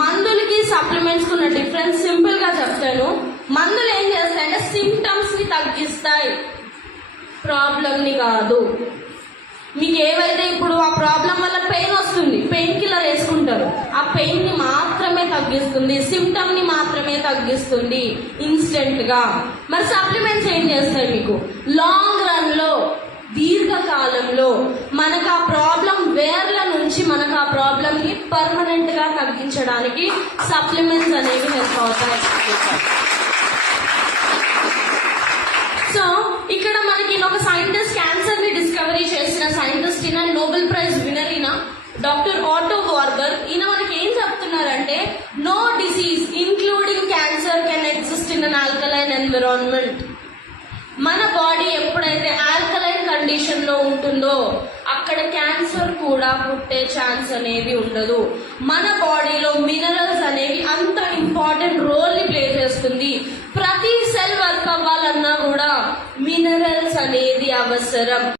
మందులకి supplements ఉన్న difference simple గా చెప్తాను. మందులు ఏం చేస్తాయంటే సిమ్టమ్స్ ని తగ్గిస్తాయి, ప్రాబ్లం ని కాదు. మీకు ఏవైతే ఇప్పుడు ఆ ప్రాబ్లం వల్ల పెయిన్ వస్తుంది, పెయిన్ కిల్లర్ వేసుకుంటారు, ఆ పెయిన్ ని మాత్రమే తగ్గిస్తుంది, సిమ్టమ్ ని మాత్రమే తగ్గిస్తుంది ఇన్స్టెంట్ గా. మరి సప్లిమెంట్స్ ఏం చేస్తాయి? మీకు లాంగ్ రన్ లో, దీర్ఘకాలంలో మనకు ఆ ప్రాబ్లం వేర్ల నుంచి మనకు ఆ ప్రాబ్లం ని పర్మనెంట్ గా తగ్గించడానికి సప్లిమెంట్స్ అనేవి హెల్ప్ అవుతాయి. సో ఇక్కడ మనకి ఒక సైంటిస్ట్, క్యాన్సర్ ని డిస్కవరీ చేసిన సైంటిస్ట్ ఈయన, నోబెల్ ప్రైజ్ విన్నర్ ఈయన, డాక్టర్ ఆటో వార్బర్. ఈయన మనకి ఏం చెప్తున్నారంటే, no disease including cancer can exist in an alkaline environment. మన బాడీ ఎప్పుడైతే ఆల్కలైన్ కండిషన్ లో ఉంటుందో అక్కడ క్యాన్సర్ కూడా పుట్టే ఛాన్స్ అనేది ఉండదు. మన బాడీలో మినరల్స్ అనేవి అంత ఇంపార్టెంట్ రోల్ ని ప్లే చేస్తుంది. ప్రతి సెల్ వర్క్ అవ్వాలన్నా కూడా మినరల్స్ అనేది అవసరం.